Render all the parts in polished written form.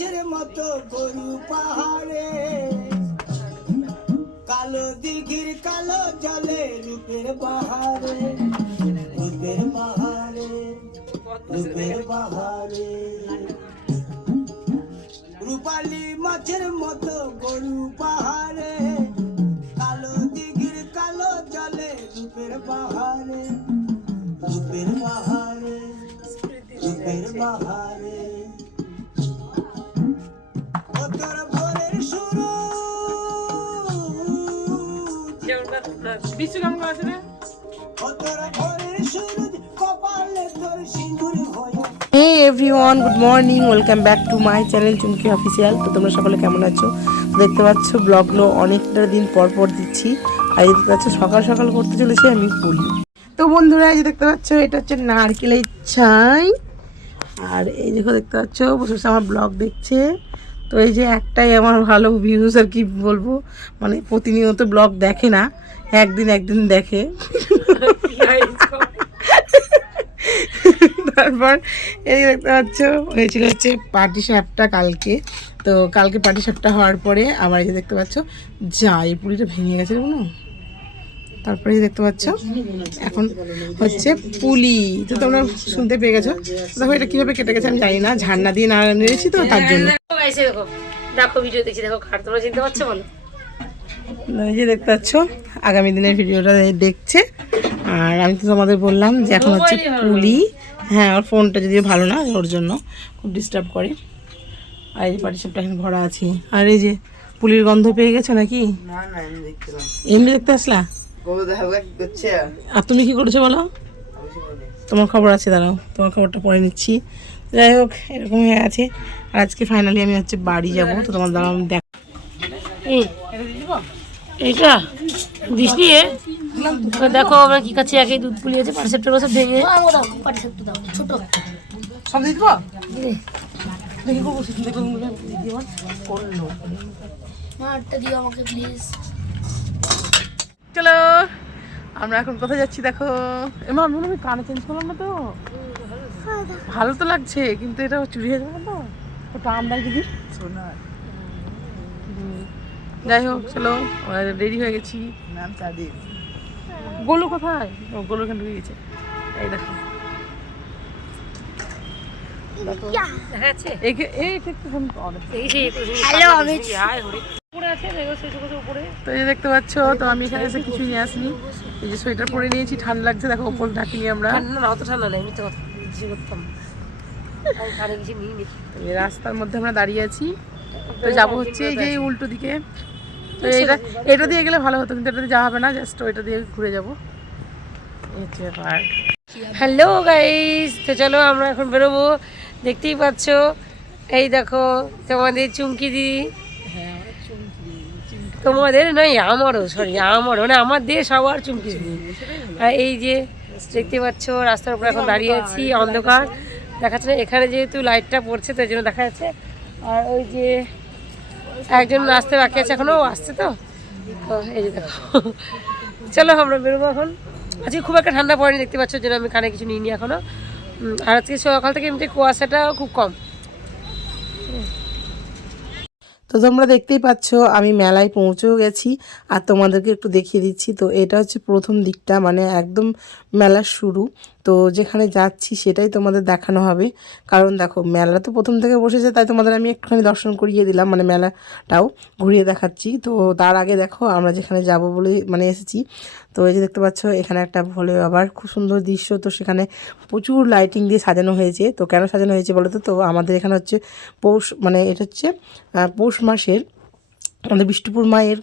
মাছের মতো গরু পাহাড়ে, কালো দিঘির কালো জলে রূপের বাহারে, রূপের বাহারে, রূপের বাহারে। রূপালী মাছের মতো গরু পাহাড়ে, কালো দিঘির কালো জলে রূপের বাহারে, রূপের বাহারে, রূপের বাহারে। ও তোর ভোরের শুরু বিশ্ব কেমন আছে রে? ও তোর ভোরের শুরু কপালে তোর সিঁদুর হয়ে। Hey everyone, good morning, welcome back to my channel Chumki official. তো তোমরা সকলে কেমন আছো? দেখতে পাচ্ছ ব্লগগুলো অনেকটা দিন পর পর দিচ্ছি। আর এই দেখতে পাচ্ছ সকাল সকাল করতে চলেছি আমি পুলি। তো বন্ধুরা এই যে দেখতে পাচ্ছ এটা হচ্ছে নারকেলের ছাই। আর এই দেখো দেখতে পাচ্ছ বসে বসে আমার ব্লগ দেখছে। তো এই যে একটাই আমার ভালো ভিউজ, আর কি বলবো, মানে প্রতিনিয়ত ব্লগ দেখে না, একদিন একদিন দেখে। তারপর এই দেখতে পাচ্ছ হয়েছিল হচ্ছে পাটি সাপটা কালকে। তো কালকে পাটি সাপটা হওয়ার পরে আবার এই যে দেখতে পাচ্ছ যা এই পুলিটা ভেঙে গেছে না। তারপরে দেখতে পাচ্ছ এখন হচ্ছে পুলি। তো তোমরা শুনতে পেয়ে গেছো। দেখো এটা কিভাবে কেটে গেছে আমি জানি না, ঝান্না দিয়ে নেড়েছি তো তার জন্য। দেখো ভিডিও দেখছি, দেখো খাট তোমরা চিনতে পারছো বলো? এই যে দেখতে পাচ্ছ আগামী দিনের ভিডিওটা দেখছে। আর আমি তো তোমাদের বললাম যে এখন হচ্ছে পুলি। হ্যাঁ, ওর ফোনটা যদিও ভালো না, ওর জন্য খুব ডিস্টার্ব করে। আর এই যে পাটিসাপটা এখন ভরা আছে। আর এই যে পুলির গন্ধ পেয়ে গেছো নাকি? না না, আমি দেখছিলাম। এমনি দেখতে আসলা? কবে দেখাবো কি করছে? আর তুমি কি করেছো বলো? তোমার খবর আছে, দাঁড়াও তোমার খবরটা পরে নিচ্ছি। যাই হোক এরকম হয়ে আছে। আর আজকে ফাইনালি আমি হচ্ছে বাড়ি যাবো। তো তোমার দাঁড়াও দেখ এইটা দিস নিয়ে দেখো আমরা কি খাচ্ছি। একই দুধ পুলি আছে, পাটিসাপটা বসে ভেঙে পাটিসাপটা দাও ছোট সব দিয়ে দেবো। দেখি করবো মারটা দিও আমাকে প্লিজ। চলো আমরা এখন কোথায় যাচ্ছি দেখো। এমা আমি মনে কানে চেঞ্জ করলাম না তো, ভালো তো লাগছে কিন্তু এটা চুরি হয়ে যাবে না তো, ওটা আমরা যদি শোনা। যাই হোক চলো আমরা রেডি হয়ে গেছি। নাম সাদিক। গোলু কোথায়? ও গোলু এখানে ঢুকে গেছে। এই দেখো তো এই দেখতে পাচ্ছ। তো আমি এখানে এসে কিছু নিয়ে আসিনি, এই যে সোয়েটার পরে নিয়েছি, ঠান্ডা লাগছে দেখো, ওপর ঢাকিনি আমরা। অত ঠান্ডা নেই, আমি তো কথা করতাম রাস্তার মধ্যে আমরা দাঁড়িয়ে আছি। তো যাবো হচ্ছে এই যে উল্টো দিকে। তো এটা দিয়ে গেলে ভালো হতো, কিন্তু এটা দিয়ে যাওয়া হবে না, জাস্ট ওইটা দিয়ে ঘুরে যাবো। হ্যালো গাইস, তো চলো আমরা এখন বেরোবো। দেখতেই পাচ্ছ এই দেখো তোমাদের চুমকি দিদি। তোমাদের নয় আমারও, সরি আমারও মানে আমার দিয়ে সবার চুমকি দিদি। আর এই যে দেখতে পাচ্ছ রাস্তার উপরে এখন দাঁড়িয়ে আছি, অন্ধকার দেখাচ্ছে না, এখানে যেহেতু লাইটটা পড়ছে তো এই জন্য দেখা যাচ্ছে। আর ওই যে একজন আসতে বাকি আছে এখনো, আসছে তো এই যে দেখো। চলো আমরা বেরোবো এখন। আজকে খুব একটা ঠান্ডা পড়েনি, দেখতে পাচ্ছ যেন আমি কানে কিছু নিইনি এখনো। আর আজকে সকাল থেকে এমনি কুয়াশাটা খুব কম। তো তোমরা দেখতেই পাচ্ছ আমি মেলায় পৌঁছেও গেছি, আর তোমাদেরকে একটু দেখিয়ে দিচ্ছি। তো এটা হচ্ছে প্রথম দিকটা, মানে একদম মেলার শুরু। তো যেখানে যাচ্ছি সেটাই তোমাদের দেখানো হবে, কারণ দেখো মেলা তো প্রথম থেকে বসেছে, তাই তোমাদের আমি একটুখানি দর্শন করিয়ে দিলাম, মানে মেলাটাও ঘুরিয়ে দেখাচ্ছি। তো তার আগে দেখো আমরা যেখানে যাব বলে মানে এসেছি। তো এই যে দেখতে পাচ্ছ এখানে একটা ভোলে বাবার খুব সুন্দর দৃশ্য। তো সেখানে প্রচুর লাইটিং দিয়ে সাজানো হয়েছে। তো কেন সাজানো হয়েছে বলো তো? তো আমাদের এখানে হচ্ছে পৌষ, মানে এটা হচ্ছে পৌষ মাসের আমাদের বিষ্ণুপুর মায়ের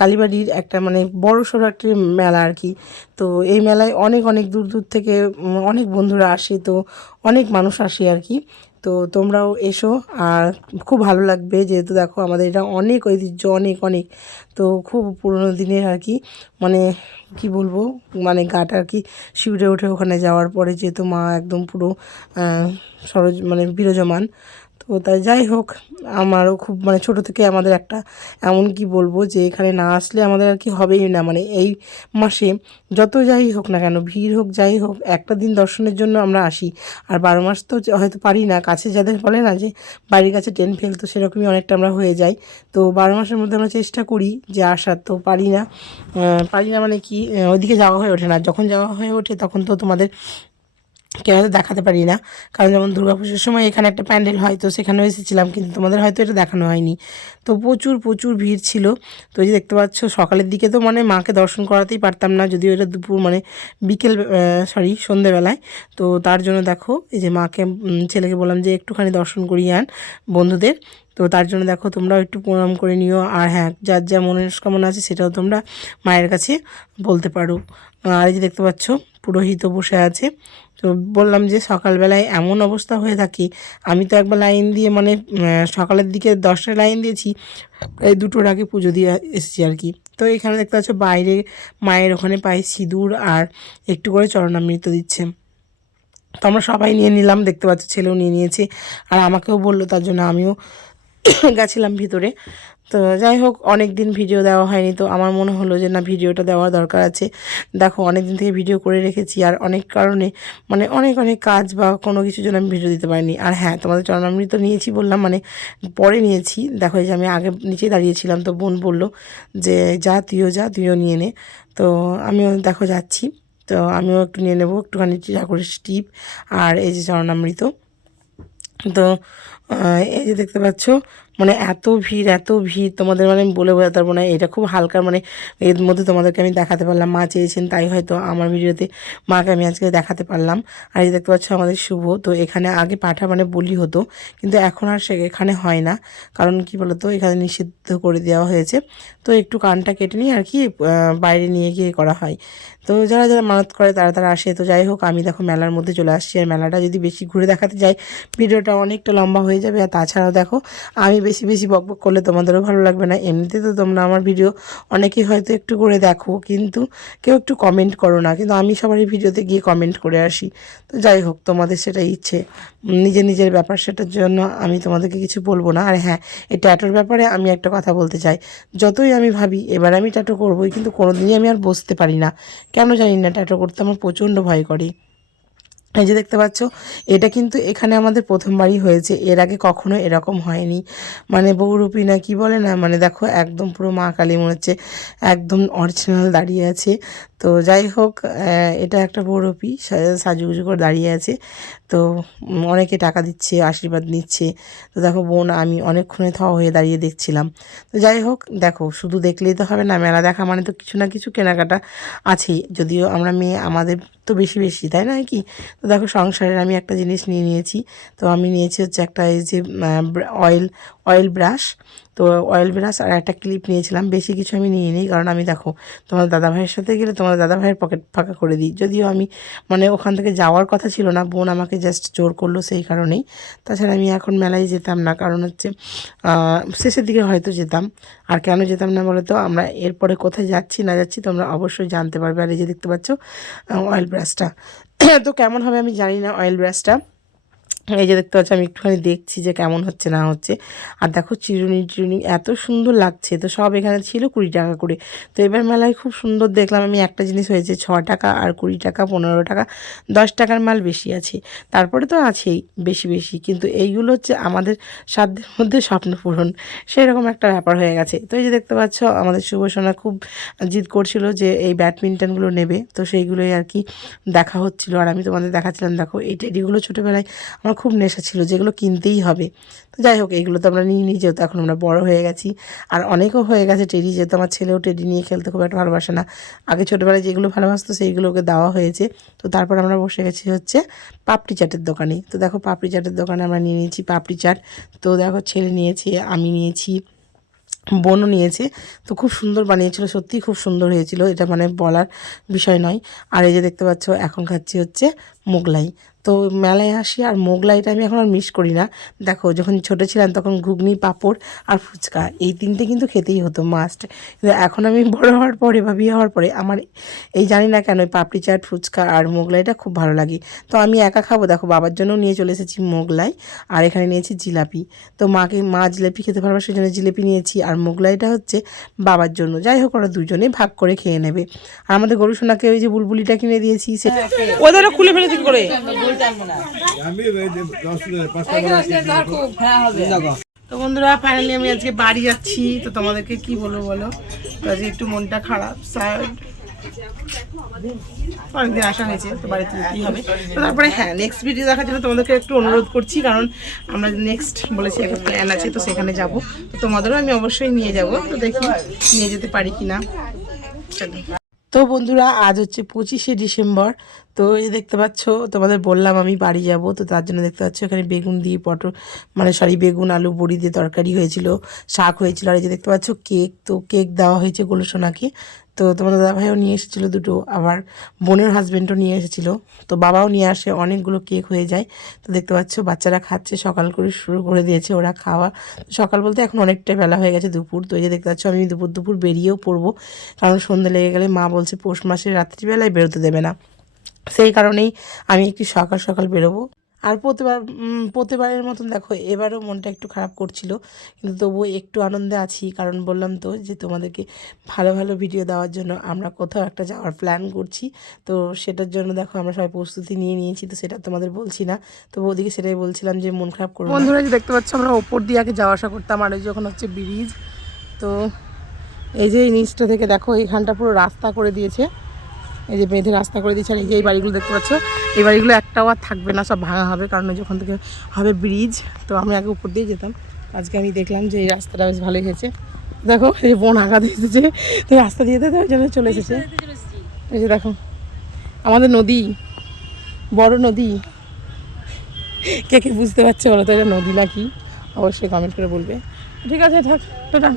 কালীবাড়ির একটা মানে বড় সড়ো একটা মেলা আর কি। তো এই মেলায় অনেক অনেক দূর দূর থেকে অনেক বন্ধুরা আসে, তো অনেক মানুষ আসে আর কি। তো তোমরাও এসো, আর খুব ভালো লাগবে, যেহেতু দেখো আমাদের এটা অনেক ঐতিহ্য, অনেক অনেক। তো খুব পুরোনো দিনের আর কি, মানে কি বলবো, মানে গাটা আর কি শিউরে ওঠে ওখানে যাওয়ার পরে, যেহেতু মা একদম পুরো সরোজ মানে বিরাজমান। তো তাই যাই হোক, আমারও খুব মানে ছোটো থেকে আমাদের একটা এমন কি বলবো যে এখানে না আসলে আমাদের আর কি হবেই না, মানে এই মাসে যত যাই হোক না কেন, ভিড় হোক যাই হোক, একটা দিন দর্শনের জন্য আমরা আসি। আর 12 মাস তো হয়তো পারি না, কাছে যাদের বলে না যে বাড়ির কাছে ট্রেন ফেল, তো সেরকমই অনেকটা আমরা হয়ে যাই। তো 12 মাসের মধ্যে আমরা চেষ্টা করি যে আসার, তো পারি না। মানে কি ওইদিকে যাওয়া হয়ে ওঠে না। যখন যাওয়া হয়ে ওঠে তখন তো তোমাদের কেউ হয়তো দেখাতে পারি না, কারণ যেমন দুর্গাপুজোর সময় এখানে একটা প্যান্ডেল হয়, তো সেখানেও এসেছিলাম, কিন্তু তোমাদের হয়তো এটা দেখানো হয়নি। তো প্রচুর প্রচুর ভিড় ছিল। তো এই যে দেখতে পাচ্ছ সকালের দিকে তো মানে মাকে দর্শন করাতেই পারতাম না, যদিও এটা দুপুর মানে বিকেল সন্ধেবেলায়। তো তার জন্য দেখো এই যে মাকে ছেলেকে বললাম যে একটুখানি দর্শন করিয়ে আন বন্ধুদের। তো তার জন্য দেখো তোমরাও একটু প্রণাম করে নিও। আর হ্যাঁ, যার যা মনস্কামনা আছে সেটাও তোমরা মায়ের কাছে বলতে পারো। আর এই যে দেখতে পাচ্ছ পুরোহিতও বসে আছে। তো বললাম যে সকালবেলায় এমন অবস্থা হয়ে থাকে, আমি তো একবার লাইন দিয়ে মানে সকালের দিকে 10টায় লাইন দিয়েছি, প্রায় 2টোর আগে পুজো দিয়ে এসেছি আর কি। তো এখানে দেখতে পাচ্ছ বাইরে মায়ের ওখানে পায়ে সিঁদুর আর একটু করে চরণামৃত দিচ্ছে। তো আমরা সবাই নিয়ে নিলাম, দেখতে পাচ্ছ ছেলেও নিয়ে নিয়েছে, আর আমাকেও বললো, তার জন্য আমিও গেছিলাম ভিতরে। তো যাই হোক, অনেক দিন ভিডিও দেওয়া হয়নি, তো আমার মনে হলো যে না, ভিডিওটা দেওয়ার দরকার আছে। দেখো অনেক দিন থেকে ভিডিও করে রেখেছি, আর অনেক কারণে মানে অনেক অনেক কাজ বা কোনো কিছুর জন্য আমি ভিডিও দিতে পারিনি। আর হ্যাঁ, তোমাদের চরণামৃত নিয়েছি বললাম, মানে পরে নিয়েছি। দেখো এই যে আমি আগে নিচেই দাঁড়িয়েছিলাম, তো বোন বললো যে যা তুইও নিয়ে নে। তো আমিও দেখো যাচ্ছি, তো আমিও একটু নিয়ে নেবো, একটুখানি ঠাকুরের স্টিপ আর এই যে চরণামৃত। তো এই যে দেখতে পাচ্ছ মানে এত ভিড় তোমাদের মানে আমি বলে বোঝাতে পারবো না। এটা খুব হালকা মানে এর মধ্যে তোমাদেরকে আমি দেখাতে পারলাম, মা চেয়েছেন তাই হয়তো আমার ভিডিওতে মাকে আমি আজকে দেখাতে পারলাম। আর এই দেখতে পাচ্ছ আমাদের শুভ, তো এখানে আগে পাঠা মানে বলি হতো, কিন্তু এখন আর এখানে হয় না, কারণ কি বলতো এখানে নিষিদ্ধ করে দেওয়া হয়েছে। তো একটু কানটা কেটে নিয়ে আর কি বাইরে নিয়ে গিয়ে করা হয়। তো যারা যারা মানত করে তারা আসে। তো যাই হোক, আমি দেখো মেলার মধ্যে চলে আসছি, আর মেলাটা যদি বেশি ঘুরে দেখাতে যাই ভিডিওটা অনেকটা লম্বা হয়ে যাবে। আর তাছাড়াও দেখো আমি বেশি বকবক করলে তোমাদেরও ভালো লাগবে না। এমনিতে তো তোমরা আমার ভিডিও অনেকেই হয়তো একটু করে দেখো, কিন্তু কেউ একটু কমেন্ট করো না, কিন্তু আমি সবারই ভিডিওতে গিয়ে কমেন্ট করে আসি। তো যাই হোক, তোমাদের সেটা ইচ্ছে, নিজের ব্যাপার, সেটার জন্য আমি তোমাদেরকে কিছু বলবো না। আর হ্যাঁ, এই ট্যাটোর ব্যাপারে আমি একটা কথা বলতে চাই, যতই আমি ভাবি এবার আমি ট্যাটো করবোই, কিন্তু কোনোদিনই আমি আর বসতে পারি না, কেন জানি না, ট্যাটো করতে আমার প্রচণ্ড ভয় করে। এই যে দেখতে পাচ্ছ এটা কিন্তু এখানে আমাদের প্রথমবারই হয়েছে, এর আগে কখনো এরকম হয়নি। মানে বহুরূপী না কি বলে না, মানে দেখো একদম পুরো মা কালী মনে হচ্ছে একদম অরিজিনাল দাঁড়িয়ে আছে। তো যাই হোক, এটা একটা বহুরূপী সাজুগুজু করে দাঁড়িয়ে আছে। তো অনেকে টাকা দিচ্ছে, আশীর্বাদ নিচ্ছে। তো দেখো বোন আমি অনেকক্ষণে হয়ে দাঁড়িয়ে দেখছিলাম। তো যাই হোক, দেখো শুধু দেখলেই তো হবে না, মেলা দেখা মানে তো কিছু না কিছু কেনাকাটা আছেই, যদিও আমরা মেয়ে আমাদের তো বেশি তাই না কি। তো দেখো সংসারের আমি একটা জিনিস নিয়ে নিয়েছি। তো আমি নিয়েছি হচ্ছে একটা এই যে অয়েল ব্রাশ। তো অয়েল ব্রাশ আর একটা ক্লিপ নিয়েছিলাম, বেশি কিছু আমি নিয়ে নিই, কারণ আমি দেখো তোমার দাদাভাইয়ের সাথে গেলে তোমার দাদাভাইয়ের পকেট ফাঁকা করে দিই, যদিও আমি মানে ওখান থেকে যাওয়ার কথা ছিল না, বোন আমাকে জাস্ট জোর করলো সেই কারণেই। তাছাড়া আমি এখন মেলায় যেতাম না, কারণ হচ্ছে শেষের দিকে হয়তো যেতাম। আর কেন যেতাম না বলো তো, আমরা এরপরে কোথায় যাচ্ছি না যাচ্ছি তোমরা অবশ্যই জানতে পারবে। আর এই যে দেখতে পাচ্ছ অয়েল ব্রাশটা, তো কেমন হবে আমি জানি না অয়েল ব্রাশটা। এই যে দেখতে পাচ্ছি আমি একটুখানি দেখছি যে কেমন হচ্ছে না হচ্ছে। আর দেখো চিরুনি এত সুন্দর লাগছে। তো সব এখানে ছিল 20 টাকা করে। তো এবার মেলায় খুব সুন্দর দেখলাম আমি, একটা জিনিস হয়েছে 6 টাকা আর 20 টাকা 15 টাকা 10 টাকার মাল বেশি আছে, তারপরে তো আছেই বেশি, কিন্তু এইগুলো হচ্ছে আমাদের সাধ্যের মধ্যে স্বপ্ন পূরণ, সেরকম একটা ব্যাপার হয়ে গেছে। তো এই যে দেখতে পাচ্ছ আমাদের শুভসোনা খুব জিদ করছিল যে এই ব্যাডমিন্টনগুলো নেবে, তো সেইগুলোই আর কি দেখা হচ্ছিল। আর আমি তোমাদের দেখাচ্ছিলাম, দেখো এই টেডিগুলো ছোটোবেলায় আমার খুব নেশা ছিল, যেগুলো কিনতেই হবে। তো যাই হোক, এইগুলো তো আমরা নিয়ে যেহেতু এখন আমরা বড় হয়ে গেছি, আর অনেকও হয়ে গেছে টেডি, যেহেতু আমার ছেলেও টেডি নিয়ে খেলতে খুব একটা ভালোবাসে না। আগে ছোটোবেলায় যেগুলো ভালোবাসতো সেইগুলোকে দেওয়া হয়েছে। তো তারপর আমরা বসে গেছি হচ্ছে পাপড়ি চাটের দোকানে। তো দেখো পাপড়ি চাটের দোকানে আমরা নিয়ে নিয়েছি পাপড়ি চাট। তো দেখো ছেলে নিয়েছে, আমি নিয়েছি, বোনও নিয়েছে। তো খুব সুন্দর বানিয়েছিল, সত্যিই খুব সুন্দর হয়েছিল, এটা মানে বলার বিষয় নয়। আর এই যে দেখতে পাচ্ছ এখন খাচ্ছি হচ্ছে মোগলাই। তো মেলায় আসি আর মোগলাইটা আমি এখন আর মিস করি না। দেখো যখন ছোটো ছিলাম তখন ঘুগনি, পাঁপড় আর ফুচকা এই তিনটে কিন্তু খেতেই হতো মাস্ট। কিন্তু এখন আমি বড় হওয়ার পরে বা বিয়ে হওয়ার পরে আমার এই জানি না কেন পাপড়ি চাট, ফুচকা আর মোগলাইটা খুব ভালো লাগে। তো আমি একা খাবো, দেখো বাবার জন্যও নিয়ে চলে এসেছি মোগলাই আর এখানে নিয়েছি জিলাপি। তো মা জিলাপি খেতে পারবে সেই জন্য জিলাপি নিয়েছি, আর মোগলাইটা হচ্ছে বাবার জন্য। যাই হোক ওরা দুজনেই ভাগ করে খেয়ে নেবে। আর আমাদের গরু সোনাকে ওই যে বুলবুলিটা কিনে দিয়েছি, ওদেরও খুলে ফেলেছি করে। তো বন্ধুরা ফাইনালি আমি আজকে বাড়ি যাচ্ছি। তো তোমাদেরকে কি বলবো বলো, তো আজকে একটু মনটা খারাপ, স্যাড। অনেকদিন আসা হয়েছে, তো বাড়িতে যেতেই হবে। তো তারপরে হ্যাঁ, নেক্সট ভিডিও দেখার জন্য তোমাদেরকে একটু অনুরোধ করছি, কারণ আমরা নেক্সট বলেছি একটা প্ল্যান আছে, তো সেখানে যাব। তো তোমাদেরও আমি অবশ্যই নিয়ে যাব, তো দেখি নিয়ে যেতে পারি কিনা। তো বন্ধুরা আজ হচ্ছে 25শে ডিসেম্বর। তো এই দেখতে পাচ্ছ, তোমাদের বললাম আমি বাড়ি যাব, তো তার জন্য দেখতে পাচ্ছ এখানে বেগুন দিয়ে বেগুন আলু বড়ি দিয়ে তরকারি হয়েছিল, শাক হয়েছিল, আর এই যে দেখতে পাচ্ছ কেক। তো কেক দেওয়া হয়েছে গোলসোনাকে। তো তোমাদের দাদাভাইও নিয়ে এসেছিলো দুটো, আবার বোনের হাজব্যান্ডও নিয়ে এসেছিলো। তো বাবাও নিয়ে আসে, অনেকগুলো কেক হয়ে যায়। তো দেখতে পাচ্ছ বাচ্চারা খাচ্ছে, সকাল করে শুরু করে দিয়েছে ওরা খাওয়া। সকাল বলতে এখন অনেকটাই বেলা হয়ে গেছে, দুপুর। তো এই যে দেখতে পাচ্ছ আমি দুপুর বেরিয়েও পড়বো, কারণ সন্ধ্যে লেগে গেলে মা বলছে পৌষ মাসের রাত্রিবেলায় বেরোতে দেবে না। সেই কারণেই আমি একটু সকাল সকাল বেরোবো। আর প্রতিবারের মতন দেখো এবারও মনটা একটু খারাপ করছিল, কিন্তু তবুও একটু আনন্দে আছি, কারণ বললাম তো যে তোমাদেরকে ভালো ভালো ভিডিও দেওয়ার জন্য আমরা কোথাও একটা যাওয়ার প্ল্যান করছি। তো সেটার জন্য দেখো আমরা সবাই প্রস্তুতি নিয়ে নিয়েছি, তো সেটা তোমাদের বলছি না। তো ওদিকে সেটাই বলছিলাম যে মন খারাপ করবো। বন্ধুরা যে দেখতে পাচ্ছ আমরা ওপর দিয়ে আগে যাওয়া আসা করতাম, আর এই যখন হচ্ছে ব্রিজ। তো এই যে এই নিচটা থেকে দেখো এইখানটা পুরো রাস্তা করে দিয়েছে, এই যে বেঁধে রাস্তা করে দিয়েছে। আর এই যে এই বাড়িগুলো দেখতে পাচ্ছ, এই বাড়িগুলো একটাও আর থাকবে না, সব ভাঙা হবে, কারণ যখন থেকে হবে ব্রিজ। তো আমি আগে উপর দিয়ে যেতাম, আজকে আমি দেখলাম যে এই রাস্তাটা বেশ ভালোই হয়েছে। দেখো এই যে বোন আঘাত এসেছে, তো রাস্তা দিয়ে তো ওই জন্য চলে এসেছে। এই যে দেখো আমাদের নদী, বড় নদী। কে কে বুঝতে পারছে বলো তো এটা নদী নাকি, অবশ্যই কমেন্ট করে বলবে। ঠিক আছে, থাক টাটা।